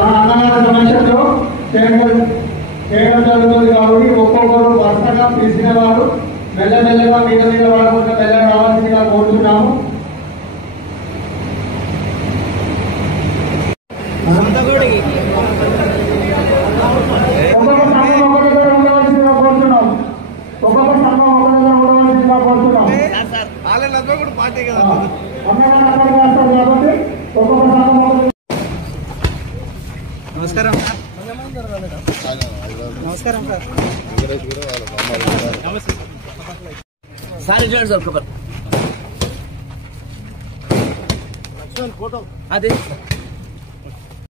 అన్నదాన సమస్యలో చేయడం జరుగుతుంది కాబట్టి ఒక్కొక్కరు వరుసగా పిలిచిన వారు మెల్లమెల్లగా మీద వాడకుండా మెల్ల రావాల్సిందిగా కోరుతున్నాము. ఒక్కొక్క సంఘం ఒక దగ్గర ఉండవలసిందిగా కోరుతున్నాం. ఒక్కొక్క సంఘం ఒక దగ్గర ఉండవలసిందిగా కోరుతున్నాం. అన్నదాన అక్కడికి వస్తారు కాబట్టి ఒక్కొక్క సంఘం. నమస్కారం నమస్కారం సార్ చూడండి సార్ ఫోటో అదే